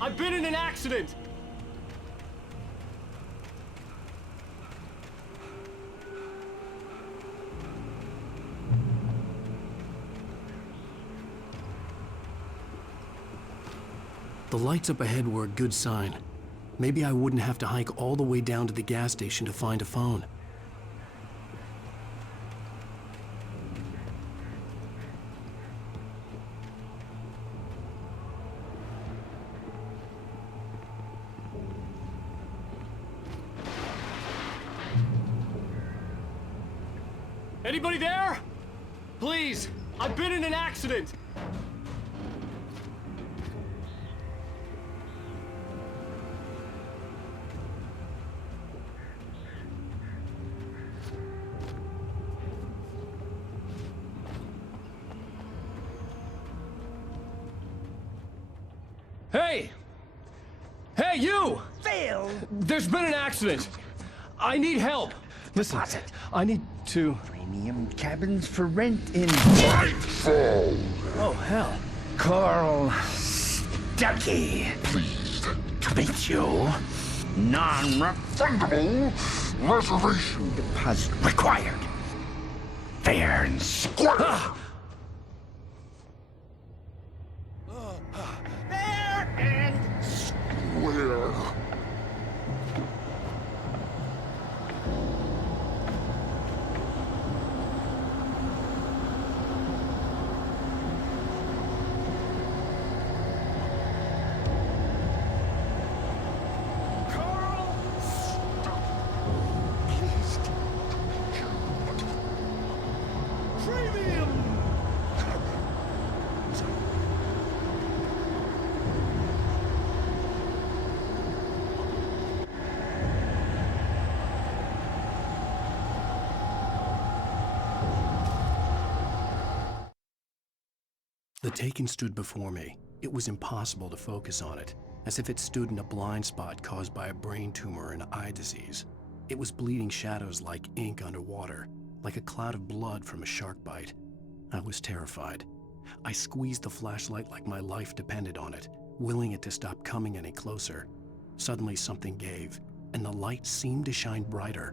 I've been in an accident! The lights up ahead were a good sign. Maybe I wouldn't have to hike all the way down to the gas station to find a phone. Anybody there? Please, I've been in an accident! Hey! Hey, you! Phil! There's been an accident! I need help! Listen, I need to... Premium cabins for rent in... Nightfall! Oh, hell. Carl Stuckey. Pleased To meet you. Non-refundable reservation deposit required. Fair and square. Fair and square. The Taken stood before me. It was impossible to focus on it, as if it stood in a blind spot caused by a brain tumor and eye disease. It was bleeding shadows like ink underwater, like a cloud of blood from a shark bite. I was terrified. I squeezed the flashlight like my life depended on it, willing it to stop coming any closer. Suddenly something gave, and the light seemed to shine brighter.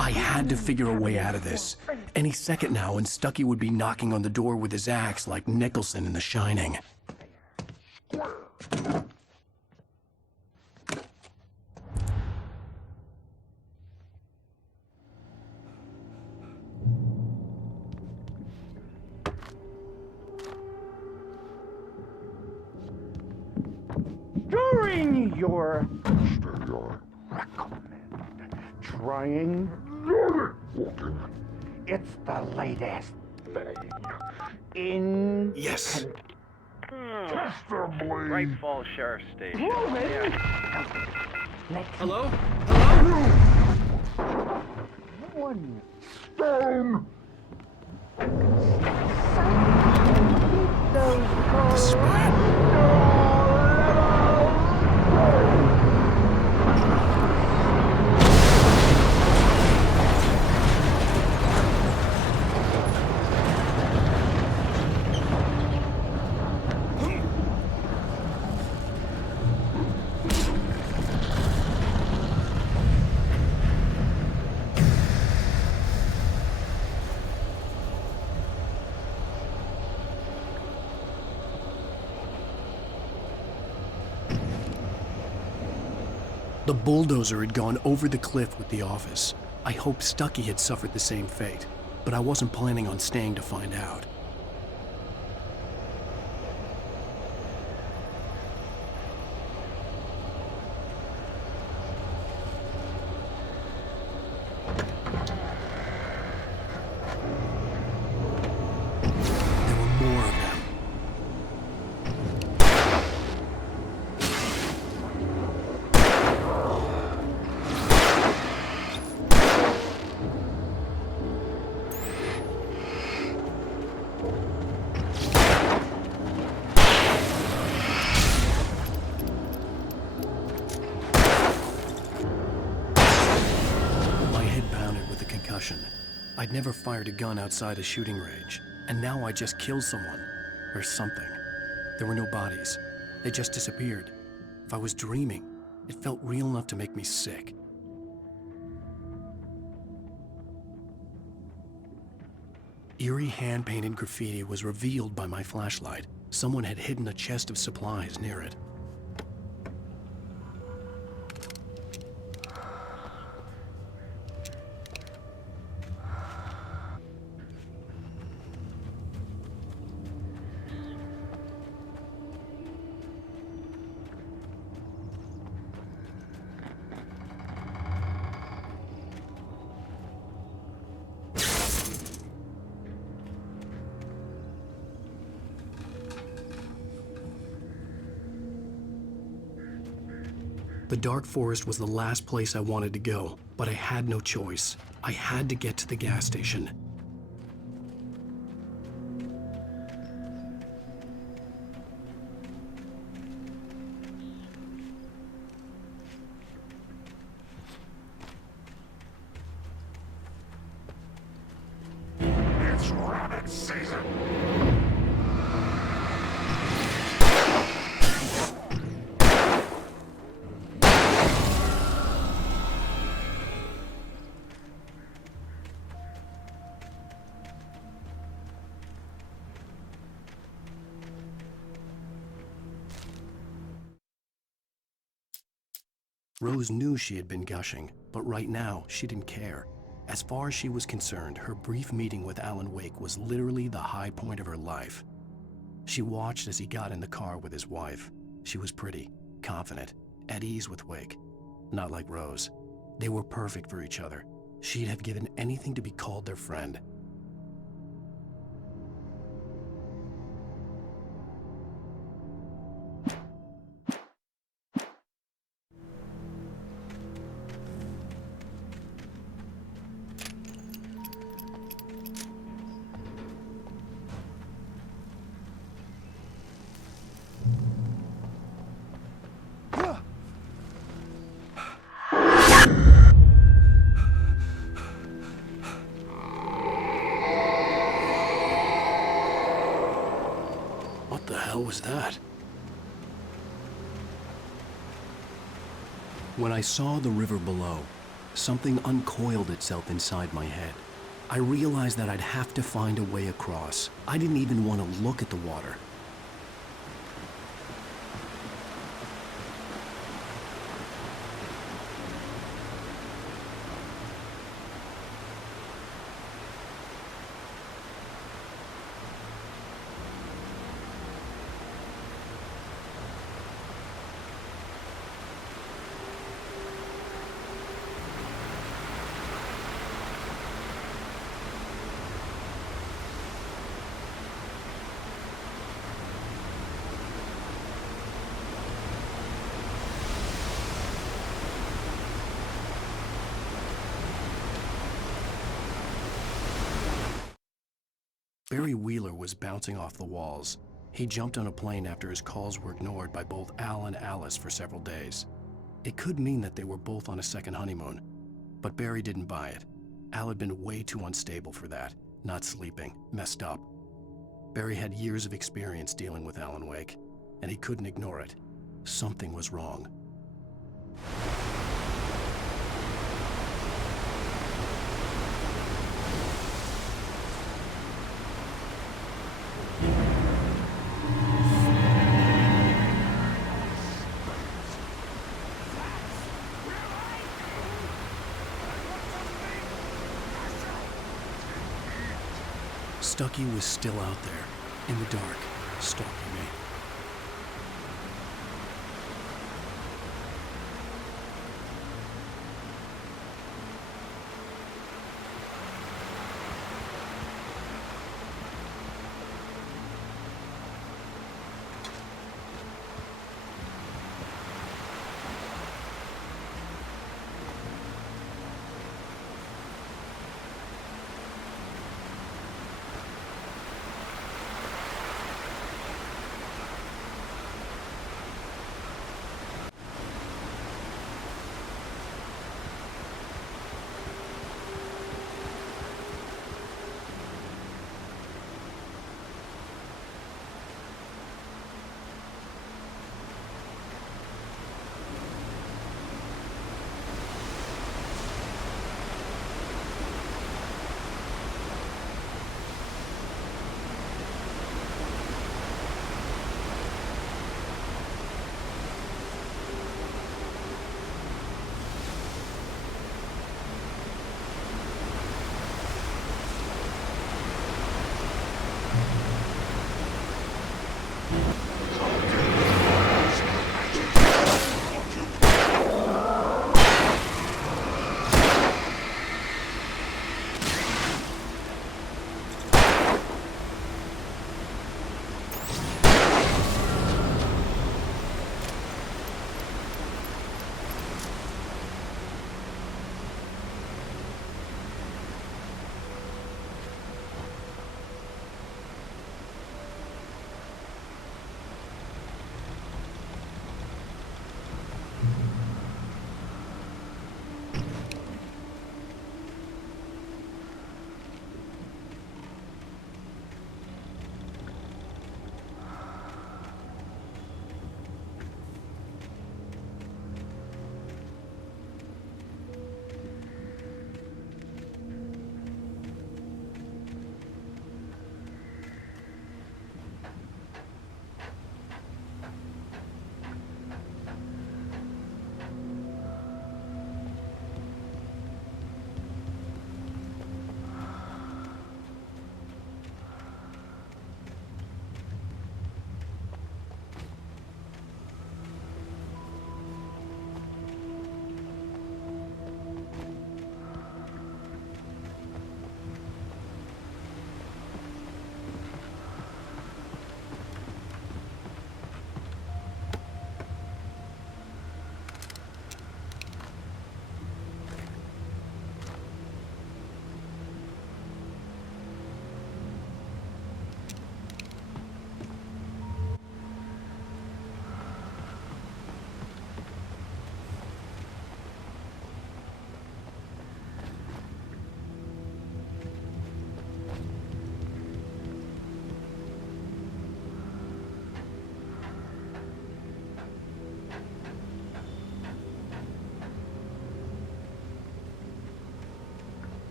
I had to figure a way out of this. Any second now, and Stuckey would be knocking on the door with his axe like Nicholson in The Shining. During your recommend trying Walking. it's the latest thing in Yes. Testably. Great Falls Sheriff Station. Hello? Hello? One Stone. The bulldozer had gone over the cliff with the office. I hoped Stuckey had suffered the same fate, but I wasn't planning on staying to find out. reaction. I'd never fired a gun outside a shooting range, and now I just killed someone. Or something. There were no bodies. They just disappeared. If I was dreaming, it felt real enough to make me sick. Eerie hand-painted graffiti was revealed by my flashlight. Someone had hidden a chest of supplies near it. The dark forest was the last place I wanted to go, but I had no choice. I had to get to the gas station. It's rabbit season. Rose knew she had been gushing, but right now, she didn't care. As far as she was concerned, her brief meeting with Alan Wake was literally the high point of her life. She watched as he got in the car with his wife. She was pretty, confident, at ease with Wake. Not like Rose. They were perfect for each other. She'd have given anything to be called their friend. What the hell was that? When I saw the river below, something uncoiled itself inside my head. I realized that I'd have to find a way across. I didn't even want to look at the water. Barry Wheeler was bouncing off the walls. He jumped on a plane after his calls were ignored by both Al and Alice for several days. It could mean that they were both on a second honeymoon, but Barry didn't buy it. Al had been way too unstable for that, not sleeping, messed up. Barry had years of experience dealing with Alan Wake, and he couldn't ignore it. Something was wrong. Stucky was still out there, in the dark, stalking me.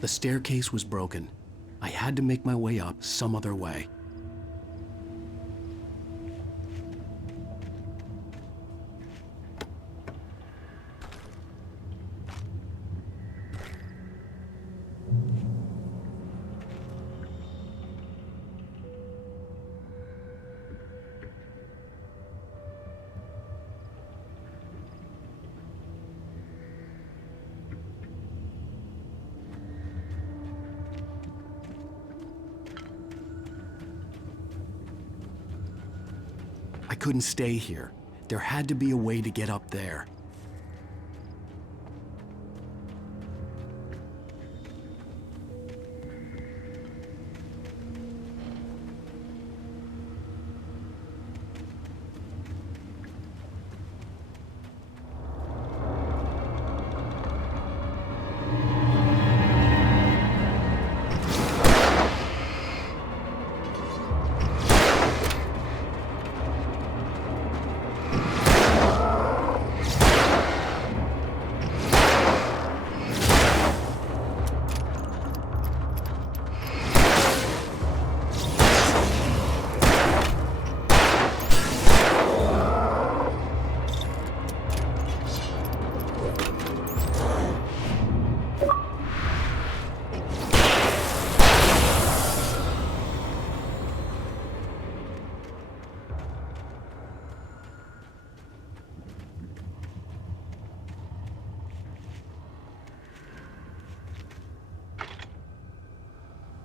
The staircase was broken. I had to make my way up some other way. I couldn't stay here. There had to be a way to get up there.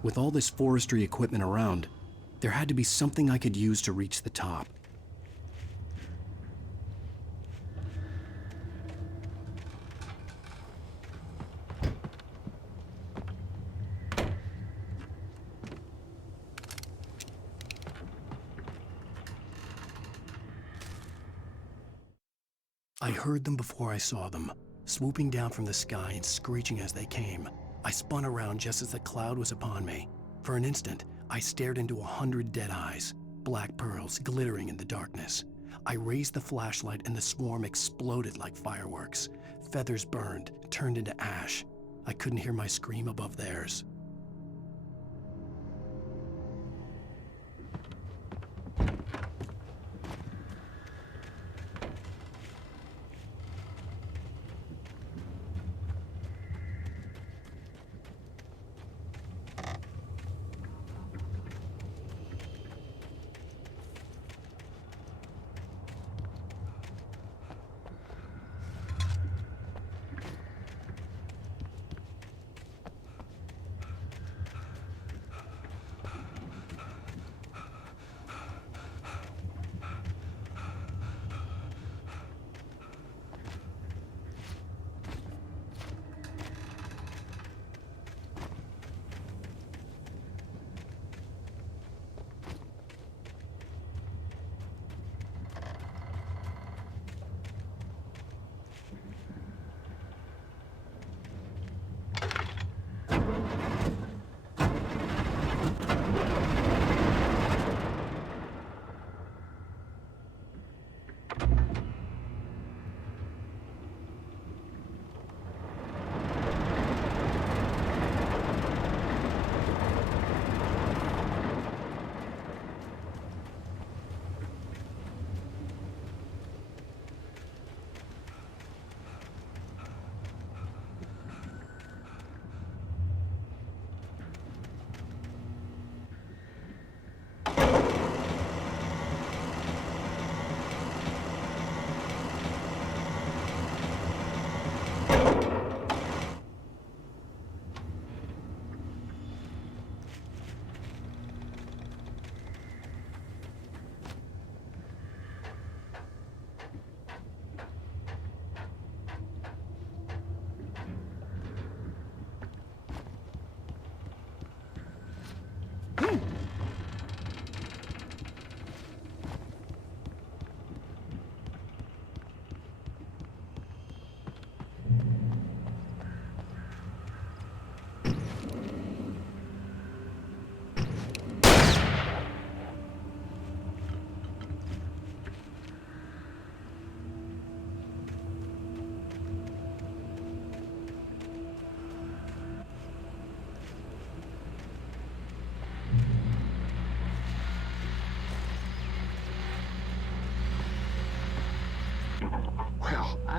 With all this forestry equipment around, there had to be something I could use to reach the top. I heard them before I saw them, swooping down from the sky and screeching as they came. I spun around just as the cloud was upon me. For an instant, I stared into 100 dead eyes, black pearls glittering in the darkness. I raised the flashlight and the swarm exploded like fireworks. Feathers burned, turned into ash. I couldn't hear my scream above theirs.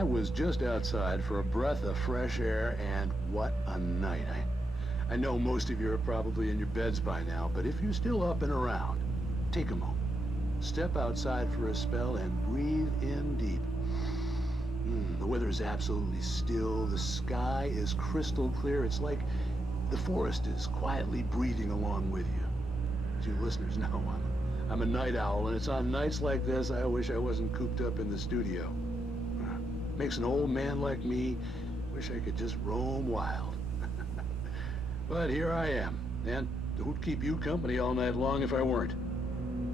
I was just outside for a breath of fresh air, and what a night. I know most of you are probably in your beds by now, but if you're still up and around, take a moment. Step outside for a spell and breathe in deep. The weather is absolutely still. The sky is crystal clear. It's like the forest is quietly breathing along with you. As you listeners know, I'm a night owl, and it's on nights like this I wish I wasn't cooped up in the studio. Makes an old man like me wish I could just roam wild. But here I am, and who'd keep you company all night long if I weren't?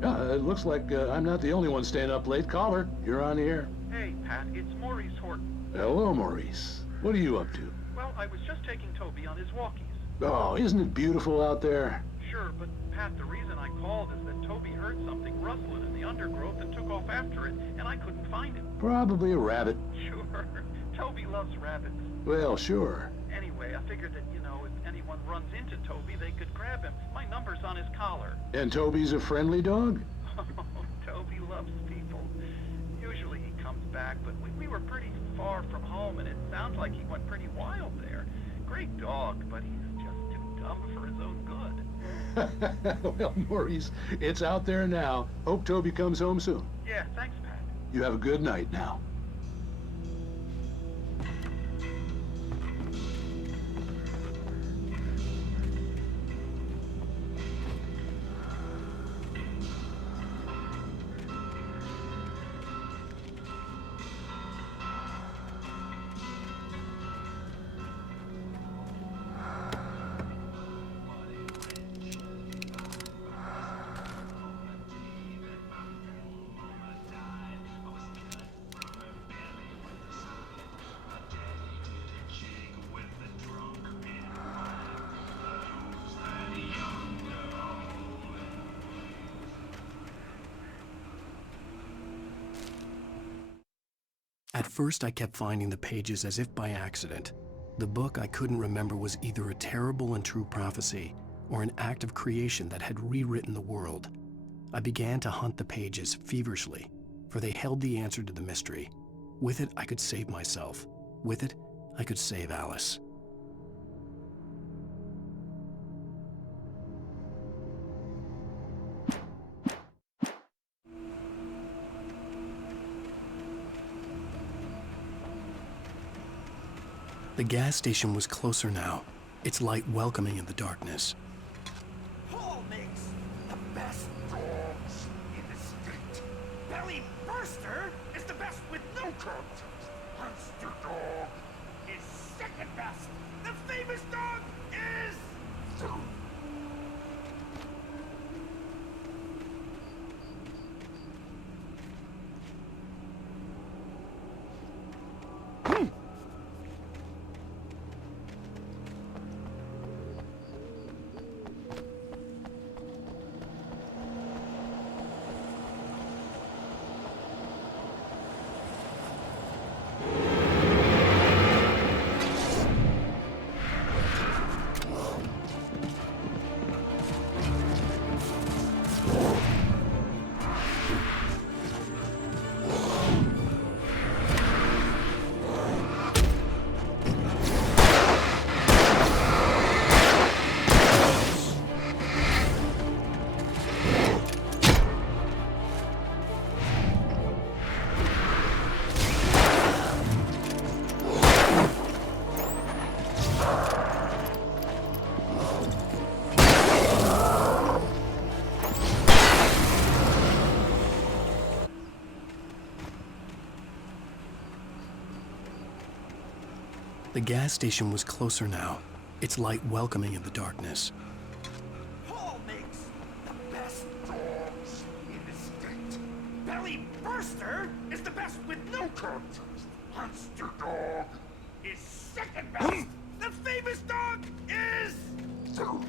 It looks like I'm not the only one staying up late. Caller, you're on the air. Hey, Pat, it's Maurice Horton. Hello, Maurice. What are you up to? Well, I was just taking Toby on his walkies. Oh, isn't it beautiful out there? Sure, but Pat, the reason I called is that Toby heard something rustling in the undergrowth and took off after it, and I couldn't find him. Probably a rabbit. Sure. Toby loves rabbits. Well, sure. Anyway, I figured that, if anyone runs into Toby, they could grab him. My number's on his collar. And Toby's a friendly dog? Oh, Toby loves people. Usually he comes back, but we were pretty far from home, and it sounds like he went pretty wild there. Great dog, but he's just too dumb for his own good. Well, Maurice, it's out there now. Hope Toby comes home soon. Yeah, thanks, Pat. You have a good night now. At first, I kept finding the pages as if by accident. The book I couldn't remember was either a terrible and true prophecy or an act of creation that had rewritten the world. I began to hunt the pages feverishly, for they held the answer to the mystery. With it, I could save myself. With it, I could save Alice. The gas station was closer now, its light welcoming in the darkness. Paul makes the best dogs in the state. Belly Burster is the best with no contest. Monster Dog is second best. The famous dog is third. The gas station was closer now, its light welcoming in the darkness. Paul makes the best dogs in the state. Belly Burster is the best with no contest. Monster Dog is second best. The famous dog is third.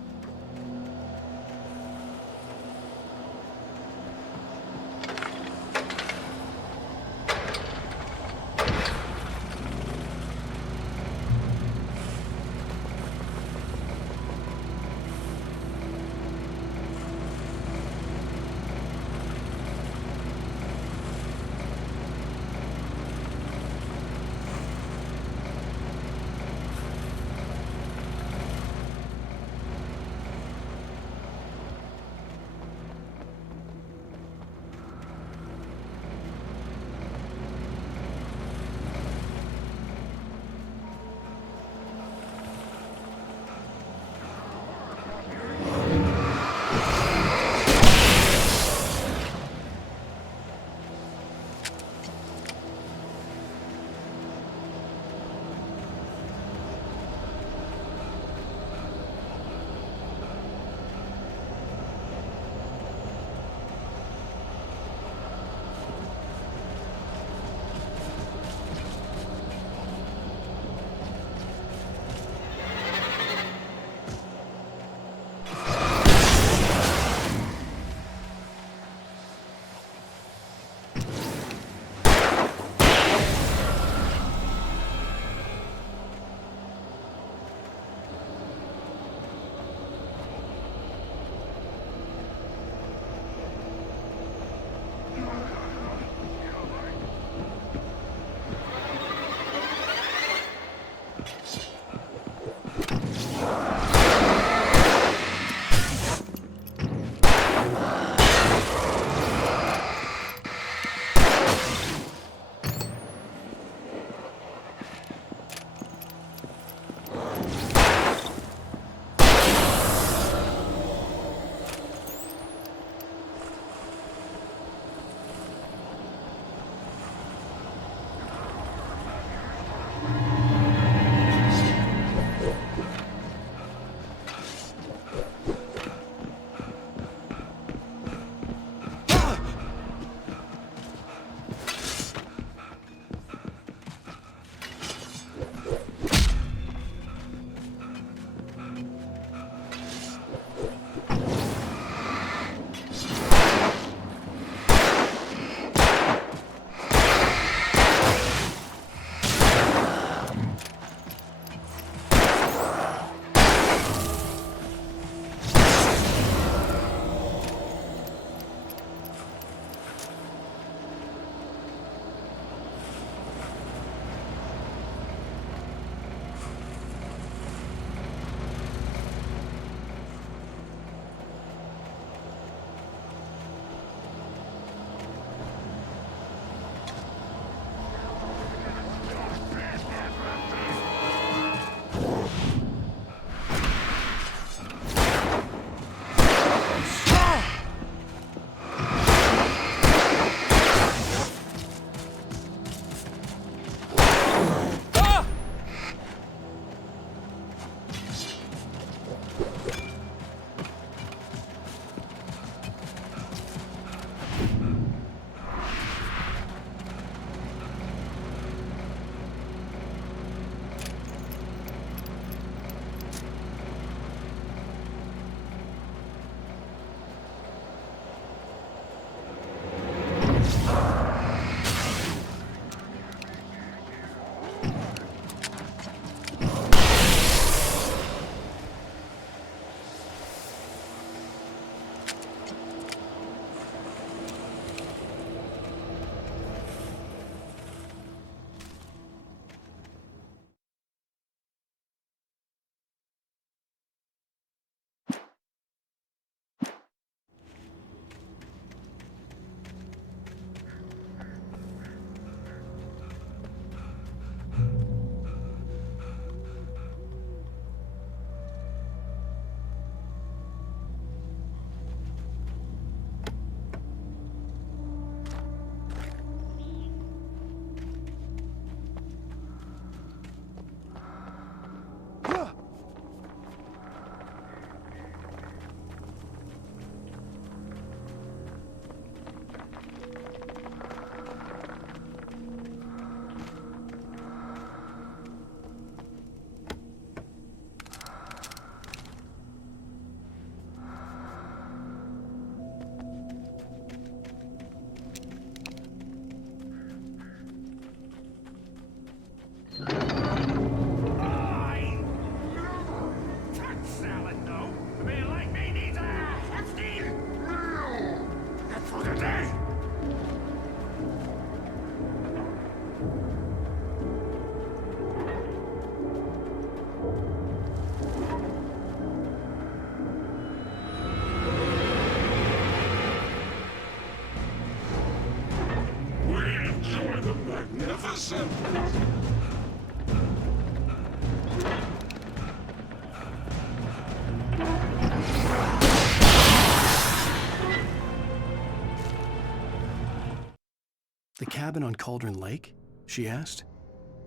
cabin on Cauldron Lake? She asked.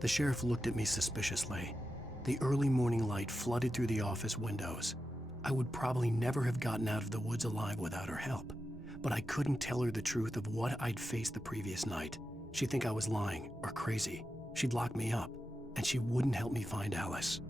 The sheriff looked at me suspiciously. The early morning light flooded through the office windows. I would probably never have gotten out of the woods alive without her help, but I couldn't tell her the truth of what I'd faced the previous night. She'd think I was lying or crazy. She'd lock me up, and she wouldn't help me find Alice.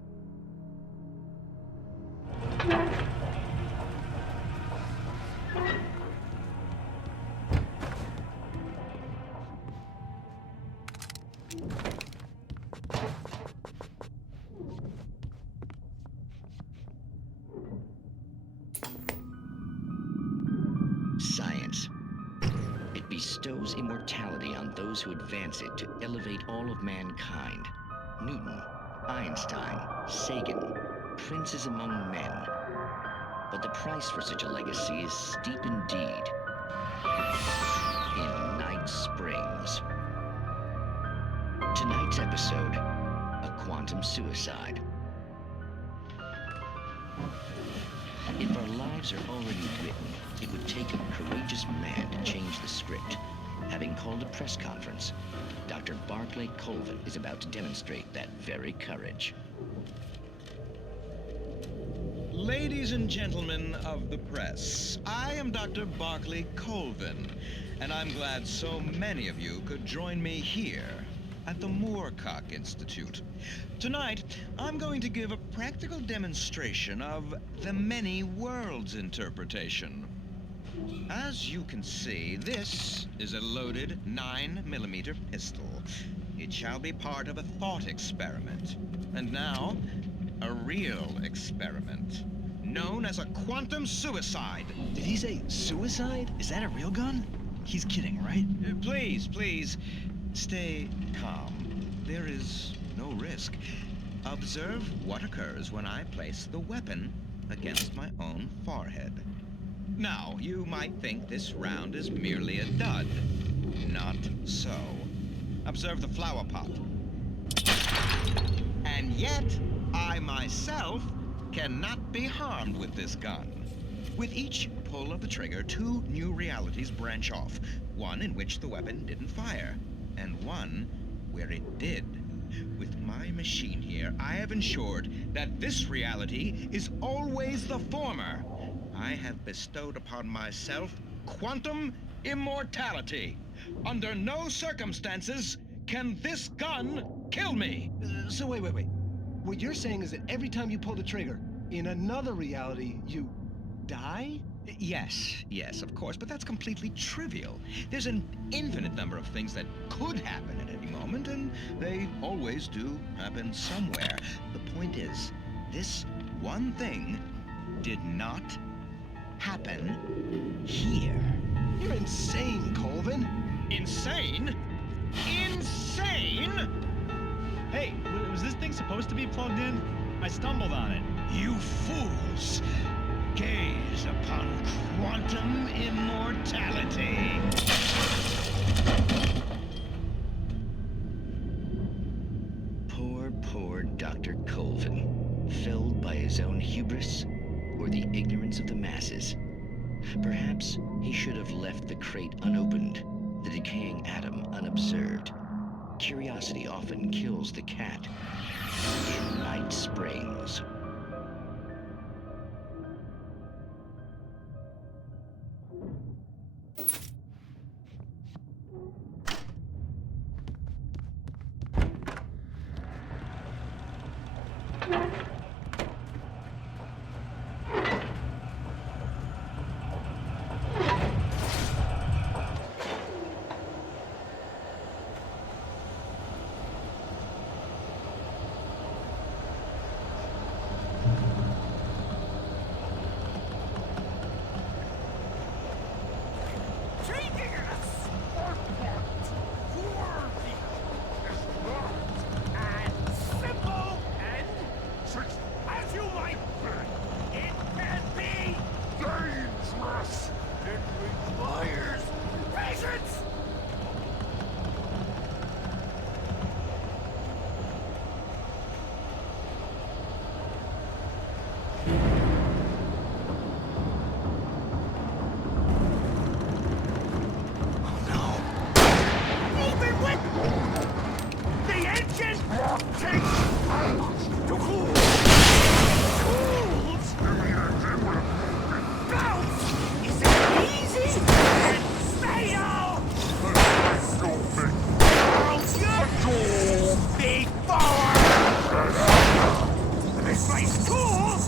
Science. It bestows immortality on those who advance it to elevate all of mankind. Newton, Einstein, Sagan, princes among men. But the price for such a legacy is steep indeed. In Night Springs. Tonight's episode, a quantum suicide. If our lives are already written, it would take a courageous man to change the script. Having called a press conference, Dr. Barclay Colvin is about to demonstrate that very courage. Ladies and gentlemen of the press, I am Dr. Barclay Colvin, and I'm glad so many of you could join me here at the Moorcock Institute. Tonight, I'm going to give a practical demonstration of the many worlds interpretation. As you can see, this is a loaded 9mm pistol. It shall be part of a thought experiment. And now, a real experiment, known as a quantum suicide. Did he say suicide? Is that a real gun? He's kidding, right? Please, stay calm. There is no risk. Observe what occurs when I place the weapon against my own forehead. Now, you might think this round is merely a dud. Not so. Observe the flower pot. And yet, I myself cannot be harmed with this gun. With each pull of the trigger, two new realities branch off. One in which the weapon didn't fire, and one where it did. With my machine here, I have ensured that this reality is always the former. I have bestowed upon myself quantum immortality. Under no circumstances can this gun kill me. So wait. What you're saying is that every time you pull the trigger, in another reality, you die? Yes, of course, but that's completely trivial. There's an infinite number of things that could happen at any moment, and they always do happen somewhere. The point is, this one thing did not happen here. You're insane, Colvin. Insane? Insane? Hey, was this thing supposed to be plugged in? I stumbled on it. You fools! Gaze upon quantum immortality. Poor Dr. Colvin, felled by his own hubris or the ignorance of the masses. Perhaps he should have left the crate unopened, the decaying atom unobserved. Curiosity often kills the cat. In Night Springs.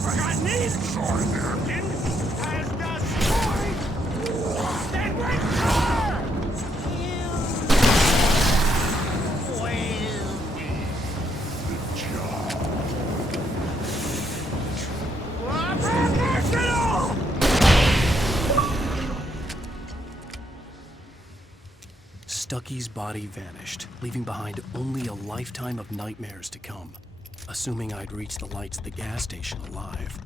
forgotten these Morgan has destroyed that rector! You will be the job. Professional! Stucky's body vanished, leaving behind only a lifetime of nightmares to come, assuming I'd reach the lights of the gas station alive.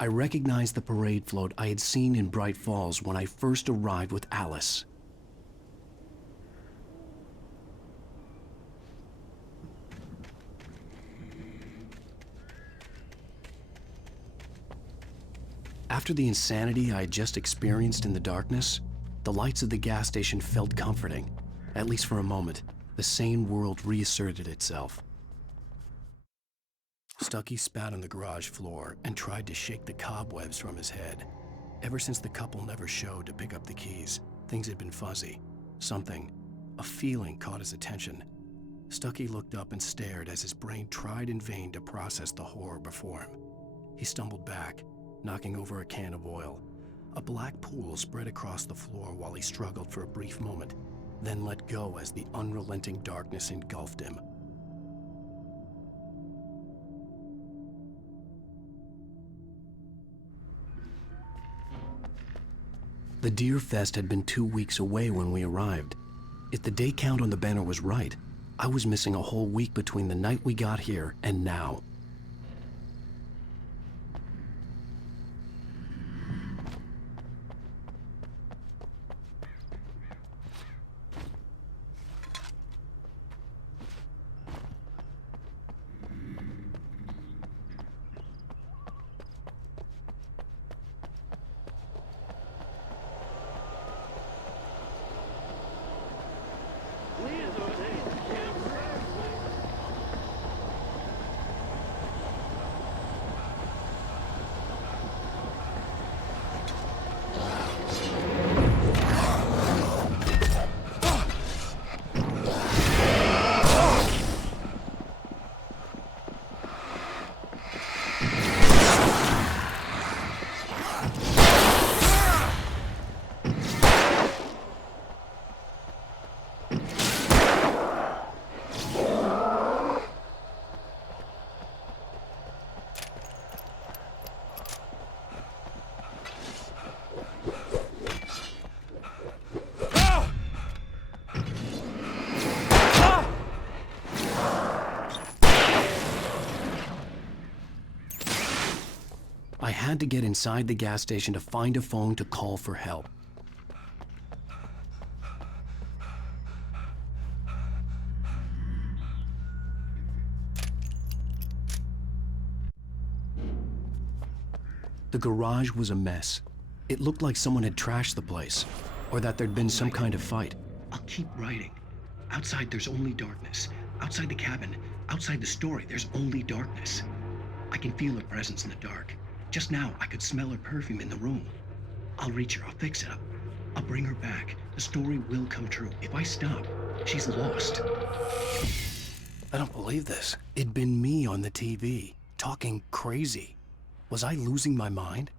I recognized the parade float I had seen in Bright Falls when I first arrived with Alice. After the insanity I had just experienced in the darkness, the lights of the gas station felt comforting. At least for a moment, the sane world reasserted itself. Stucky spat on the garage floor and tried to shake the cobwebs from his head. Ever since the couple never showed to pick up the keys, things had been fuzzy. Something, a feeling, caught his attention. Stucky looked up and stared as his brain tried in vain to process the horror before him. He stumbled back, knocking over a can of oil. A black pool spread across the floor while he struggled for a brief moment, then let go as the unrelenting darkness engulfed him. The Deer Fest had been 2 weeks away when we arrived. If the day count on the banner was right, I was missing a whole week between the night we got here and now. I had to get inside the gas station to find a phone to call for help. The garage was a mess. It looked like someone had trashed the place, or that there'd been some kind of fight. I'll keep writing. Outside, there's only darkness. Outside the cabin, outside the story, there's only darkness. I can feel her presence in the dark. Just now, I could smell her perfume in the room. I'll reach her, I'll fix it up. I'll bring her back. The story will come true. If I stop, she's lost. I don't believe this. It'd been me on the TV, talking crazy. Was I losing my mind?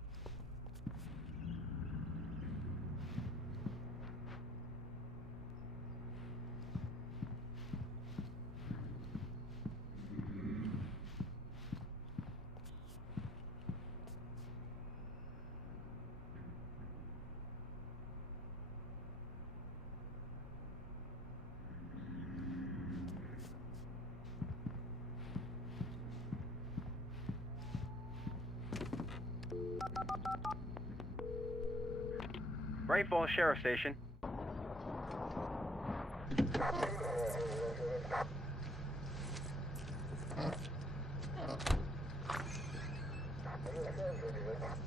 Great Falls Sheriff Station.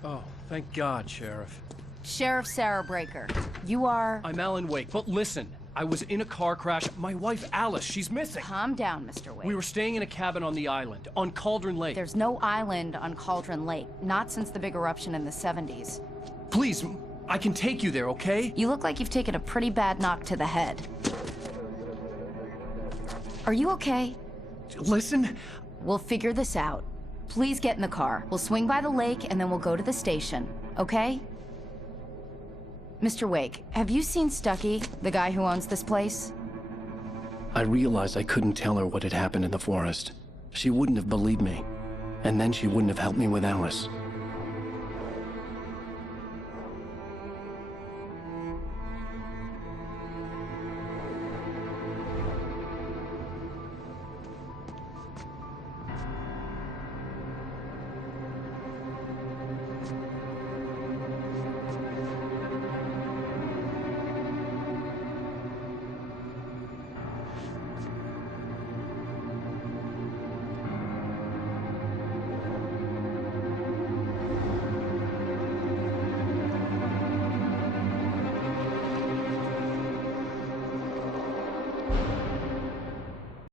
Oh, thank God, Sheriff. Sheriff Sarah Breaker. You are... I'm Alan Wake, but listen. I was in a car crash. My wife, Alice, she's missing. Calm down, Mr. Wake. We were staying in a cabin on the island, on Cauldron Lake. There's no island on Cauldron Lake. Not since the big eruption in the 70s. Please, I can take you there, okay? You look like you've taken a pretty bad knock to the head. Are you okay? Listen. We'll figure this out. Please get in the car. We'll swing by the lake and then we'll go to the station, okay? Mr. Wake, have you seen Stucky, the guy who owns this place? I realized I couldn't tell her what had happened in the forest. She wouldn't have believed me. And then she wouldn't have helped me with Alice.